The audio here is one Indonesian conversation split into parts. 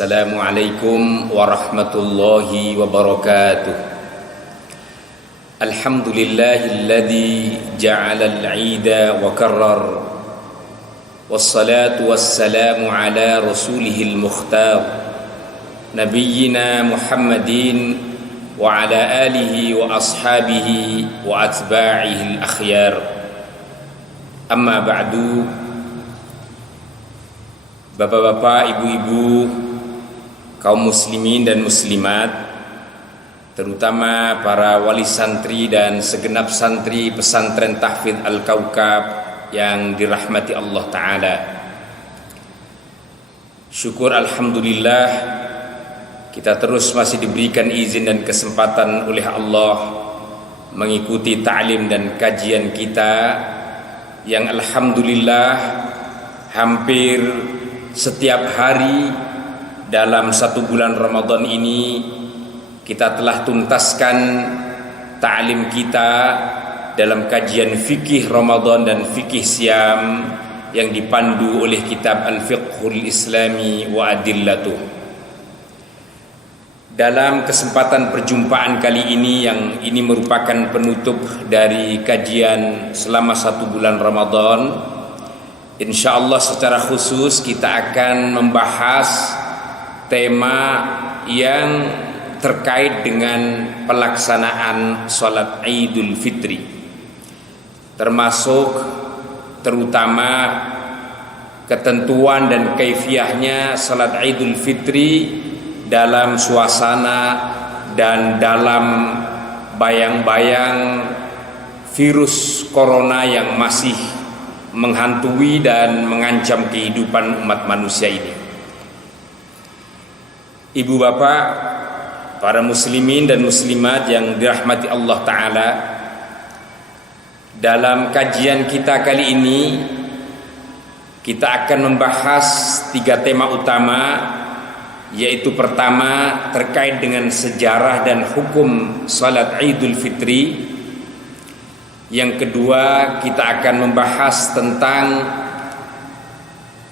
Assalamualaikum warahmatullahi wabarakatuh. Alhamdulillahilladzi ja'ala al-'ida wa karrar. Wassalatu wassalamu ala rasulihil mukhtar nabiyyina Muhammadin wa ala alihi wa ashabihi wa atba'ihi al-akhyar. Amma ba'du. Bapak-bapak, ibu-ibu, kaum muslimin dan muslimat, terutama para wali santri dan segenap santri pesantren Tahfidz Al-Kaukab yang dirahmati Allah Ta'ala. Syukur alhamdulillah kita terus masih diberikan izin dan kesempatan oleh Allah mengikuti ta'lim dan kajian kita yang alhamdulillah hampir setiap hari dalam 1 bulan Ramadan ini kita telah tuntaskan ta'lim kita dalam kajian fikih Ramadan dan fikih Syam yang dipandu oleh kitab Al-Fiqhul Islami wa Adillatuh. Dalam kesempatan perjumpaan kali ini yang ini merupakan penutup dari kajian selama 1 bulan Ramadan, InsyaAllah secara khusus kita akan membahas tema yang terkait dengan pelaksanaan sholat Idul Fitri, termasuk terutama ketentuan dan kaifiahnya sholat Idul Fitri dalam suasana dan dalam bayang-bayang virus corona yang masih menghantui dan mengancam kehidupan umat manusia ini. Ibu bapak, para muslimin dan muslimat yang dirahmati Allah Ta'ala, dalam kajian kita kali ini kita akan membahas 3 tema utama, yaitu pertama terkait dengan sejarah dan hukum salat Idul Fitri. Yang kedua, kita akan membahas tentang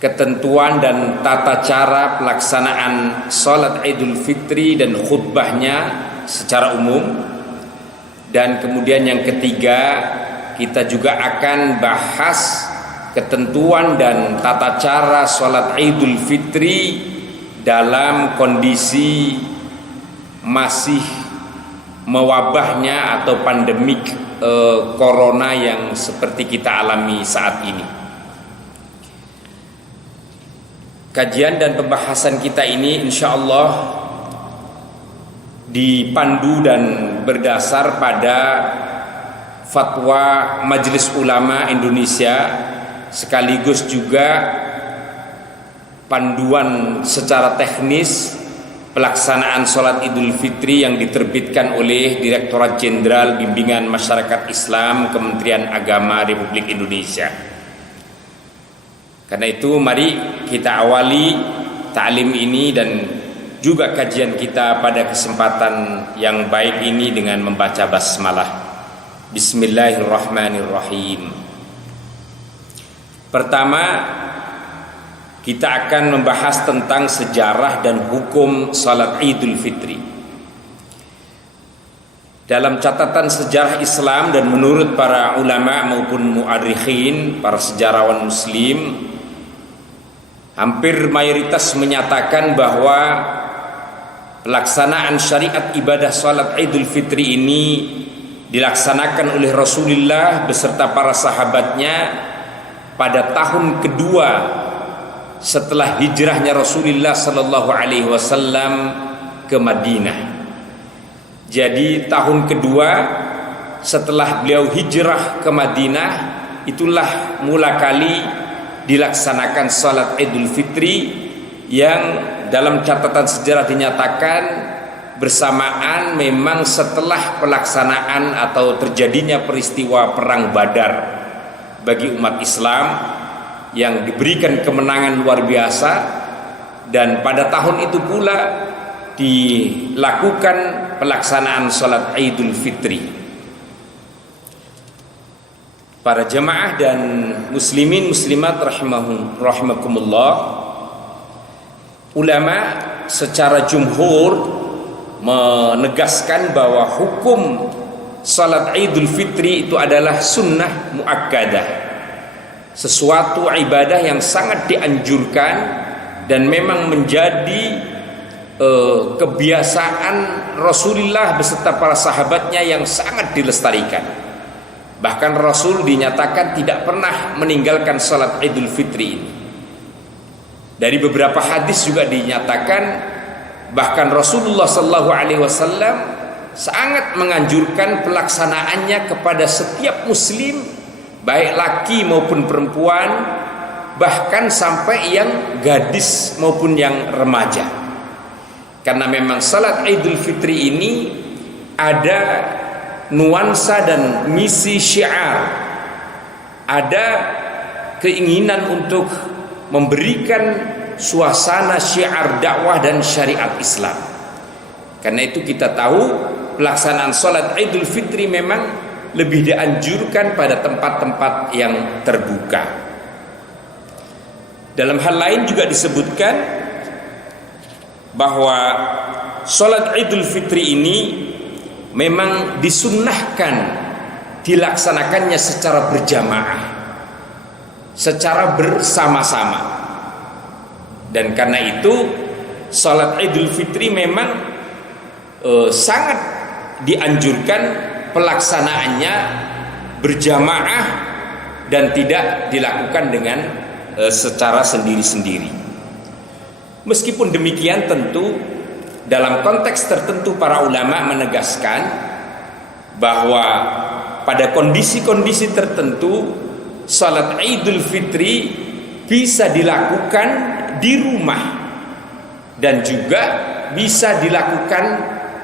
ketentuan dan tata cara pelaksanaan salat Idul Fitri dan khutbahnya secara umum. Dan kemudian yang ketiga, kita juga akan bahas ketentuan dan tata cara salat Idul Fitri dalam kondisi masih mewabahnya atau pandemik corona yang seperti kita alami saat ini. Kajian dan pembahasan kita ini insyaallah dipandu dan berdasar pada fatwa Majelis Ulama Indonesia, sekaligus juga panduan secara teknis pelaksanaan sholat Idul Fitri yang diterbitkan oleh Direktorat Jenderal Bimbingan Masyarakat Islam Kementerian Agama Republik Indonesia. Karena itu mari kita awali ta'lim ini dan juga kajian kita pada kesempatan yang baik ini dengan membaca basmalah. Bismillahirrahmanirrahim. Pertama, kita akan membahas tentang sejarah dan hukum salat Idul Fitri. Dalam catatan sejarah Islam dan menurut para ulama maupun mu'arrikhin, para sejarawan muslim, hampir mayoritas menyatakan bahwa pelaksanaan syariat ibadah salat Idul Fitri ini dilaksanakan oleh Rasulullah beserta para sahabatnya pada tahun kedua setelah hijrahnya Rasulullah sallallahu alaihi wasallam ke Madinah. Jadi tahun kedua setelah beliau hijrah ke Madinah, itulah mula kali dilaksanakan salat Idul Fitri yang dalam catatan sejarah dinyatakan bersamaan memang setelah pelaksanaan atau terjadinya peristiwa perang Badar bagi umat Islam yang diberikan kemenangan luar biasa, dan pada tahun itu pula dilakukan pelaksanaan salat Idul Fitri. Para jemaah dan muslimin muslimat rahimakumullah, ulama secara jumhur menegaskan bahwa hukum salat Idul Fitri itu adalah sunnah muakkadah, sesuatu ibadah yang sangat dianjurkan dan memang menjadi kebiasaan Rasulullah beserta para sahabatnya yang sangat dilestarikan. Bahkan Rasul dinyatakan tidak pernah meninggalkan salat Idul Fitri ini. Dari beberapa hadis juga dinyatakan bahkan Rasulullah SAW sangat menganjurkan pelaksanaannya kepada setiap muslim, baik laki maupun perempuan, bahkan sampai yang gadis maupun yang remaja. Karena memang salat Idul Fitri ini ada nuansa dan misi syiar, ada keinginan untuk memberikan suasana syiar dakwah dan syariat Islam. Karena itu kita tahu pelaksanaan salat Idul Fitri memang lebih dianjurkan pada tempat-tempat yang terbuka. Dalam hal lain juga disebutkan bahwa salat Idul Fitri ini memang disunnahkan dilaksanakannya secara berjamaah, secara bersama-sama. Dan karena itu salat Idul Fitri memang sangat dianjurkan pelaksanaannya berjamaah dan tidak dilakukan dengan secara sendiri-sendiri. Meskipun demikian, tentu dalam konteks tertentu para ulama menegaskan bahwa pada kondisi-kondisi tertentu salat Idul Fitri bisa dilakukan di rumah dan juga bisa dilakukan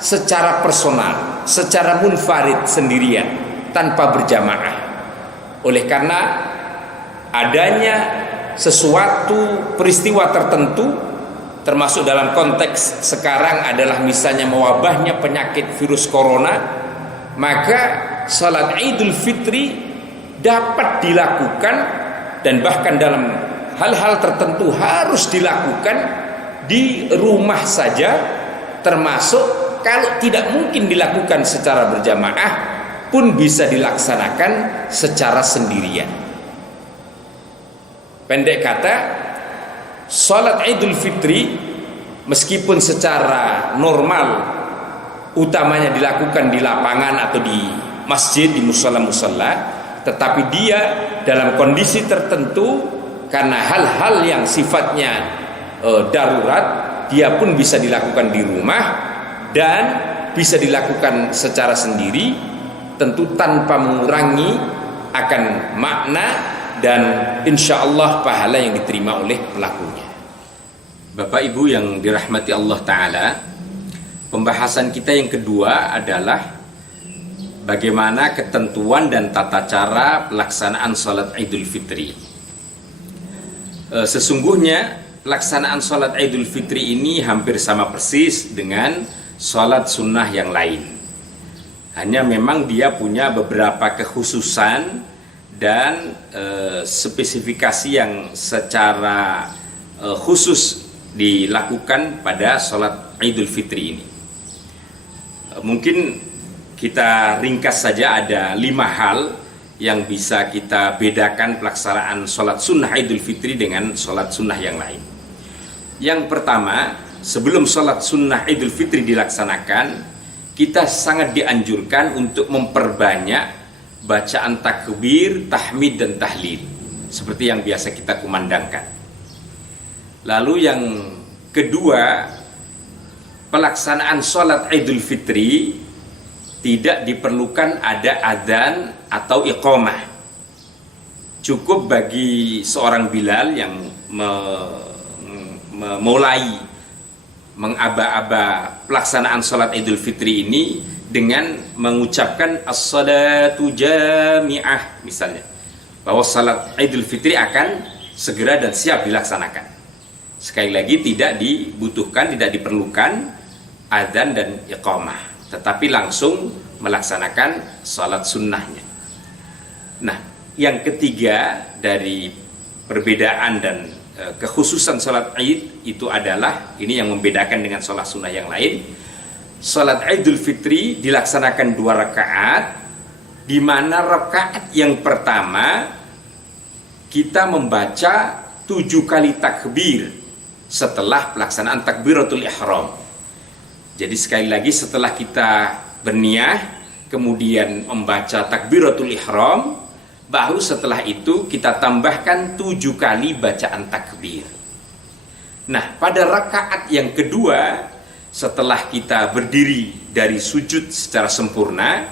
secara personal, secara munfarid, sendirian, tanpa berjamaah. Oleh karena adanya sesuatu peristiwa tertentu, termasuk dalam konteks sekarang adalah misalnya mewabahnya penyakit virus corona, maka salat Idul Fitri dapat dilakukan dan bahkan dalam hal-hal tertentu harus dilakukan di rumah saja, termasuk kalau tidak mungkin dilakukan secara berjamaah pun bisa dilaksanakan secara sendirian. Pendek kata, salat Idul Fitri meskipun secara normal utamanya dilakukan di lapangan atau di masjid, di musala-musala, tetapi dia dalam kondisi tertentu karena hal-hal yang sifatnya darurat, dia pun bisa dilakukan di rumah dan bisa dilakukan secara sendiri, tentu tanpa mengurangi akan makna dan insya Allah pahala yang diterima oleh pelakunya. Bapak Ibu yang dirahmati Allah Ta'ala, pembahasan kita yang kedua adalah bagaimana ketentuan dan tata cara pelaksanaan salat Idul Fitri. Sesungguhnya pelaksanaan salat Idul Fitri ini hampir sama persis dengan salat sunnah yang lain. Hanya memang dia punya beberapa kekhususan dan spesifikasi yang secara khusus dilakukan pada salat Idul Fitri ini. Mungkin kita ringkas saja, ada 5 hal yang bisa kita bedakan pelaksanaan salat sunnah Idul Fitri dengan salat sunnah yang lain. Yang pertama, sebelum salat sunnah Idul Fitri dilaksanakan, kita sangat dianjurkan untuk memperbanyak bacaan takbir, tahmid dan tahlil seperti yang biasa kita kumandangkan. Lalu yang kedua, pelaksanaan salat Idul Fitri tidak diperlukan ada adzan atau iqamah. Cukup bagi seorang Bilal yang memulai mengaba-aba pelaksanaan salat Idul Fitri ini dengan mengucapkan as-salatu jami'ah misalnya, bahwa salat Idul Fitri akan segera dan siap dilaksanakan. Sekali lagi, tidak dibutuhkan, tidak diperlukan adzan dan iqamah, tetapi langsung melaksanakan salat sunnahnya. Nah, yang ketiga dari perbedaan dan kekhususan sholat Id itu adalah, ini yang membedakan dengan sholat sunnah yang lain. Sholat Idul Fitri dilaksanakan 2 rakaat, di mana rakaat yang pertama kita membaca 7 kali takbir setelah pelaksanaan takbiratul ihram. Jadi sekali lagi, setelah kita berniah kemudian membaca takbiratul ihram, baru setelah itu kita tambahkan 7 kali bacaan takbir. Nah, pada rakaat yang kedua, setelah kita berdiri dari sujud secara sempurna,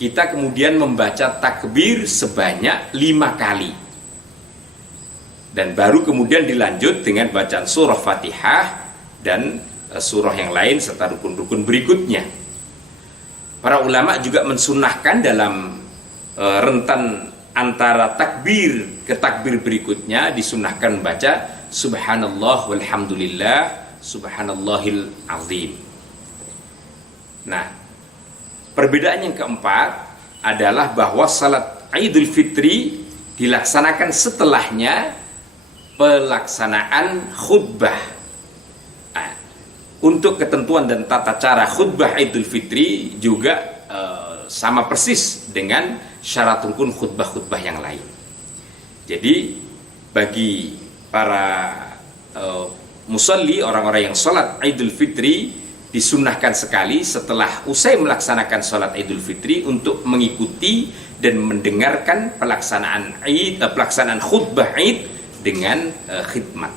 kita kemudian membaca takbir sebanyak 5 kali. Dan baru kemudian dilanjut dengan bacaan surah Fatihah dan surah yang lain serta rukun-rukun berikutnya. Para ulama juga mensunnahkan dalam rentan antara takbir ke takbir berikutnya, disunnahkan membaca subhanallah walhamdulillah subhanallahil azim. Nah, perbedaan yang keempat adalah bahwa salat Idul Fitri dilaksanakan setelahnya pelaksanaan khutbah. Nah, untuk ketentuan dan tata cara khutbah Idul Fitri juga sama persis dengan syarat rukun khutbah-khutbah yang lain. Jadi bagi para musalli, orang-orang yang sholat Idul Fitri, disunnahkan sekali setelah usai melaksanakan sholat Idul Fitri untuk mengikuti dan mendengarkan pelaksanaan khutbah Id dengan khidmat.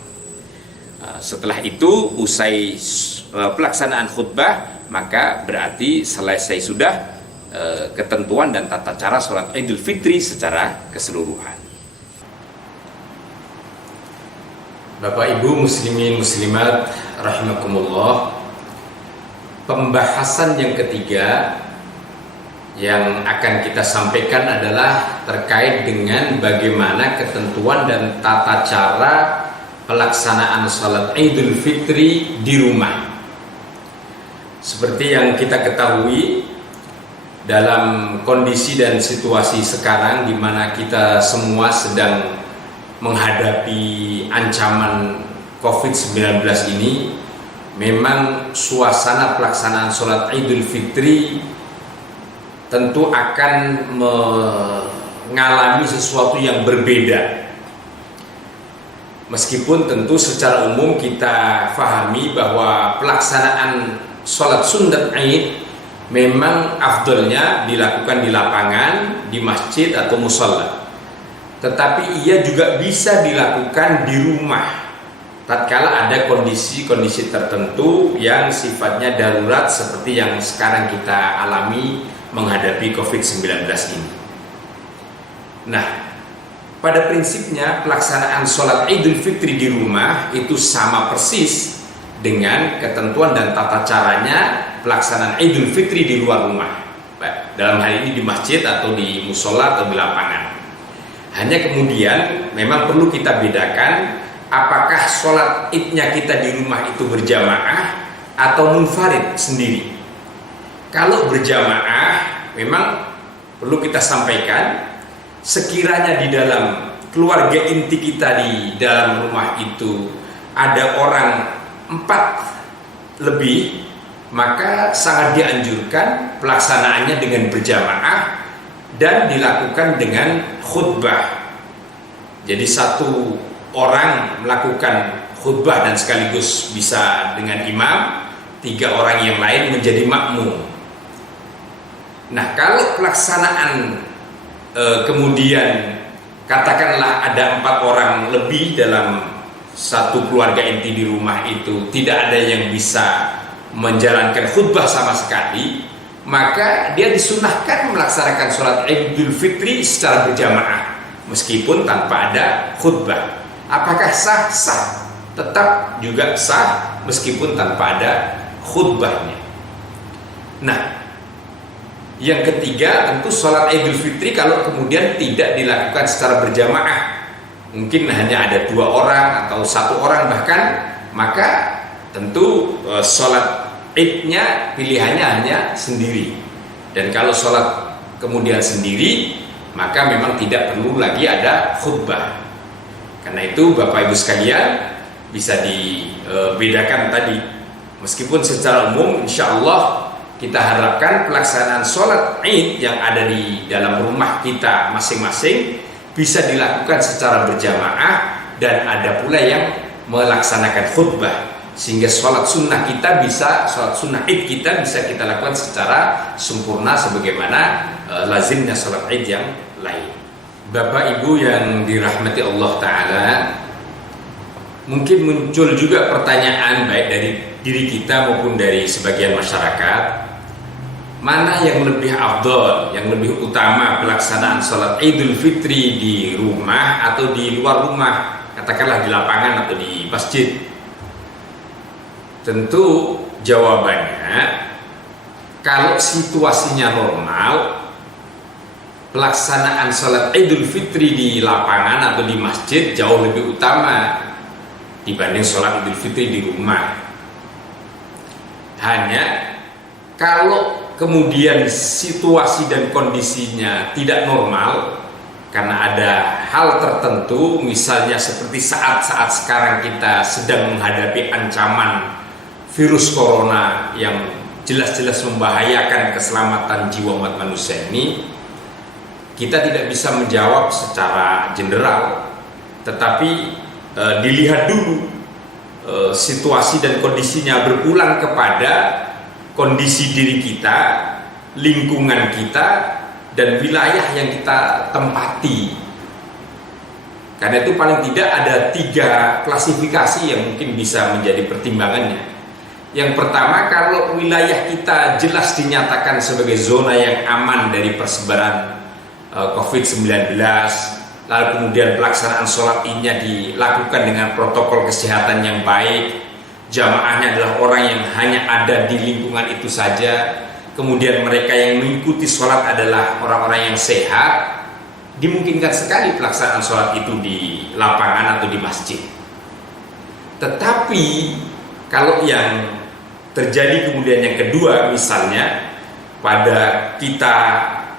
Setelah itu usai pelaksanaan khutbah, maka berarti selesai sudah ketentuan dan tata cara sholat Idul Fitri secara keseluruhan. Bapak Ibu muslimin muslimat rahimakumullah, pembahasan yang ketiga yang akan kita sampaikan adalah terkait dengan bagaimana ketentuan dan tata cara pelaksanaan sholat Idul Fitri di rumah. Seperti yang kita ketahui, dalam kondisi dan situasi sekarang di mana kita semua sedang menghadapi ancaman COVID-19 ini, memang suasana pelaksanaan sholat Idul Fitri tentu akan mengalami sesuatu yang berbeda. Meskipun tentu secara umum kita fahami bahwa pelaksanaan sholat sunat Id memang afdolnya dilakukan di lapangan, di masjid atau musholla. Tetapi ia juga bisa dilakukan di rumah tatkala ada kondisi-kondisi tertentu yang sifatnya darurat seperti yang sekarang kita alami menghadapi COVID-19 ini. Nah, pada prinsipnya pelaksanaan sholat Idul Fitri di rumah itu sama persis dengan ketentuan dan tata caranya pelaksanaan Idul Fitri di luar rumah, dalam hal ini di masjid atau di musola atau di lapangan. Hanya kemudian memang perlu kita bedakan apakah sholat idnya kita di rumah itu berjamaah atau munfarid sendiri. Kalau berjamaah, memang perlu kita sampaikan, sekiranya di dalam keluarga inti kita di dalam rumah itu ada orang 4 lebih, maka sangat dianjurkan pelaksanaannya dengan berjamaah dan dilakukan dengan khutbah. Jadi satu orang melakukan khutbah dan sekaligus bisa dengan imam, 3 orang yang lain menjadi makmum. Nah, kalau pelaksanaan kemudian katakanlah ada 4 orang lebih dalam satu keluarga inti di rumah itu, tidak ada yang bisa menjalankan khutbah sama sekali, maka dia disunahkan melaksanakan sholat Idul Fitri secara berjamaah meskipun tanpa ada khutbah. Apakah sah? Sah. Tetap juga sah meskipun tanpa ada khutbahnya. Nah, yang ketiga tentu sholat Idul Fitri kalau kemudian tidak dilakukan secara berjamaah, mungkin hanya ada 2 orang atau 1 orang bahkan, maka tentu sholat idnya pilihannya hanya sendiri. Dan kalau sholat kemudian sendiri, maka memang tidak perlu lagi ada khutbah. Karena itu Bapak Ibu sekalian bisa dibedakan tadi. Meskipun secara umum insya Allah kita harapkan pelaksanaan sholat Id yang ada di dalam rumah kita masing-masing bisa dilakukan secara berjamaah, dan ada pula yang melaksanakan khutbah, sehingga sholat sunnah Id kita bisa kita lakukan secara sempurna sebagaimana lazimnya sholat Id yang lain. Bapak Ibu yang dirahmati Allah Ta'ala, mungkin muncul juga pertanyaan baik dari diri kita maupun dari sebagian masyarakat, mana yang lebih afdol, yang lebih utama pelaksanaan sholat Idul Fitri di rumah atau di luar rumah, katakanlah di lapangan atau di masjid? Tentu jawabannya, kalau situasinya normal, pelaksanaan sholat Idul Fitri di lapangan atau di masjid jauh lebih utama dibanding sholat Idul Fitri di rumah. Hanya kalau kemudian situasi dan kondisinya tidak normal karena ada hal tertentu, misalnya seperti saat-saat sekarang kita sedang menghadapi ancaman virus corona yang jelas-jelas membahayakan keselamatan jiwa umat manusia ini, kita tidak bisa menjawab secara general, tetapi dilihat dulu situasi dan kondisinya, berpulang kepada kondisi diri kita, lingkungan kita, dan wilayah yang kita tempati. Karena itu paling tidak ada 3 klasifikasi yang mungkin bisa menjadi pertimbangannya. Yang pertama, kalau wilayah kita jelas dinyatakan sebagai zona yang aman dari persebaran COVID-19, lalu kemudian pelaksanaan sholat Idnya dilakukan dengan protokol kesehatan yang baik, jamaahnya adalah orang yang hanya ada di lingkungan itu saja, kemudian mereka yang mengikuti sholat adalah orang-orang yang sehat, dimungkinkan sekali pelaksanaan sholat itu di lapangan atau di masjid. Tetapi kalau yang terjadi kemudian yang kedua, misalnya pada kita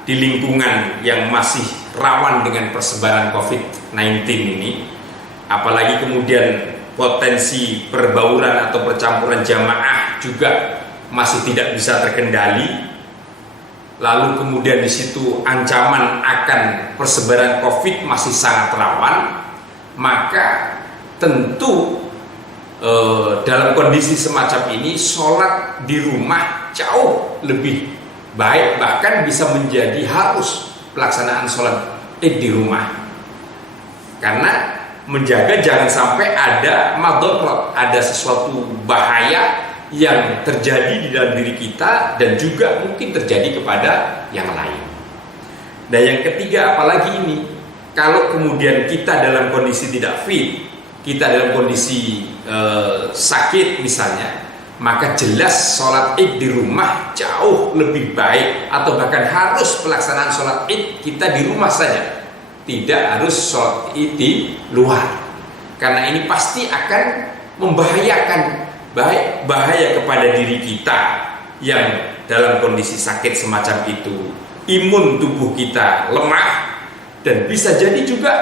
di lingkungan yang masih rawan dengan persebaran COVID-19 ini, apalagi kemudian potensi perbauran atau percampuran jamaah juga masih tidak bisa terkendali, lalu kemudian di situ ancaman akan persebaran COVID masih sangat rawan, maka tentu dalam kondisi semacam ini sholat di rumah jauh lebih baik, bahkan bisa menjadi harus pelaksanaan sholat Id di rumah, karena menjaga jangan sampai ada madharat, ada sesuatu bahaya yang terjadi di dalam diri kita dan juga mungkin terjadi kepada yang lain. Dan yang ketiga, apalagi ini, kalau kemudian kita dalam kondisi tidak fit, kita dalam kondisi sakit misalnya, maka jelas sholat Id di rumah jauh lebih baik, atau bahkan harus pelaksanaan sholat Id kita di rumah saja, tidak harus sholat Id di luar, karena ini pasti akan membahayakan, bahaya kepada diri kita yang dalam kondisi sakit semacam itu, imun tubuh kita lemah, dan bisa jadi juga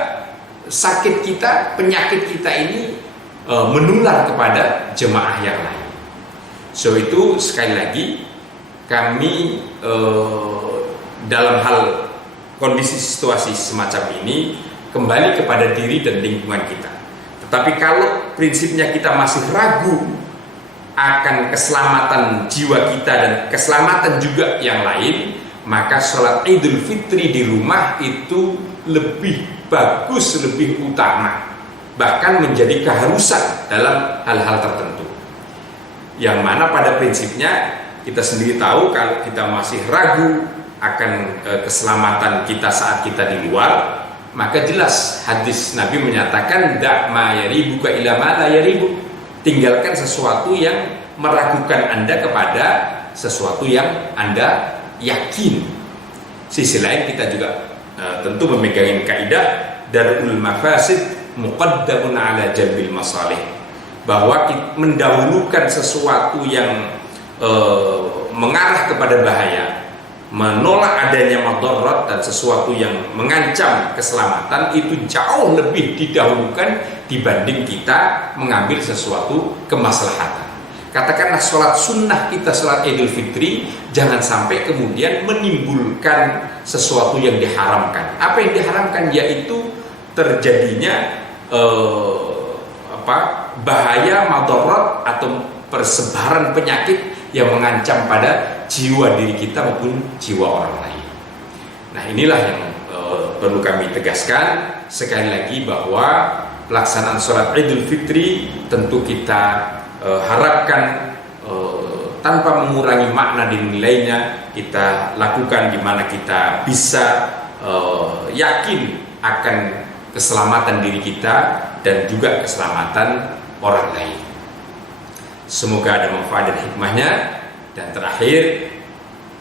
sakit kita, penyakit kita ini menular kepada jemaah yang lain. So itu sekali lagi kami dalam hal kondisi situasi semacam ini kembali kepada diri dan lingkungan kita. Tetapi kalau prinsipnya kita masih ragu akan keselamatan jiwa kita dan keselamatan juga yang lain, maka sholat Idul Fitri di rumah itu lebih bagus, lebih utama, bahkan menjadi keharusan dalam hal-hal tertentu. Yang mana pada prinsipnya kita sendiri tahu, kalau kita masih ragu akan keselamatan kita saat kita di luar, maka jelas hadis Nabi menyatakan da' ma yaribuka ila ma la yaribuk, tinggalkan sesuatu yang meragukan Anda kepada sesuatu yang Anda yakin. Sisi lain kita juga tentu memegang kaidah darul mafasid muqaddamun ala jalbil masalih, bahwa mendahulukan sesuatu yang mengarah kepada bahaya, menolak adanya madarat dan sesuatu yang mengancam keselamatan itu jauh lebih didahulukan dibanding kita mengambil sesuatu kemaslahatan. Katakanlah sholat sunnah kita, sholat Idul Fitri, jangan sampai kemudian menimbulkan sesuatu yang diharamkan. Apa yang diharamkan? Yaitu terjadinya bahaya madarat atau persebaran penyakit yang mengancam pada jiwa diri kita maupun jiwa orang lain. Nah, inilah yang perlu kami tegaskan sekali lagi, bahwa pelaksanaan sholat Idul Fitri tentu kita harapkan tanpa mengurangi makna dan nilainya, kita lakukan di mana kita bisa yakin akan keselamatan diri kita dan juga keselamatan orang lain. Semoga ada manfaat dan hikmahnya. Dan terakhir,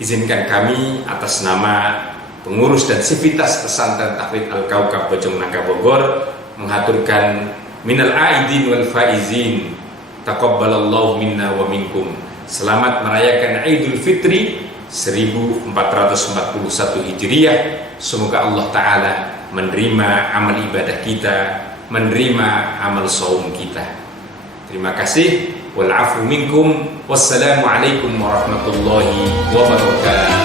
izinkan kami atas nama pengurus dan sivitas pesantren Tahfidz Al-Kaukab Bojongnangka Bogor menghaturkan minal aidin wal faizin, taqabbalallahu minna wa minkum. Selamat merayakan Idul Fitri 1441 Hijriah. Semoga Allah Ta'ala menerima amal ibadah kita, menerima amal saum kita. Terima kasih. Wal afu minkum. Wassalamu alaikum warahmatullahi wabarakatuh.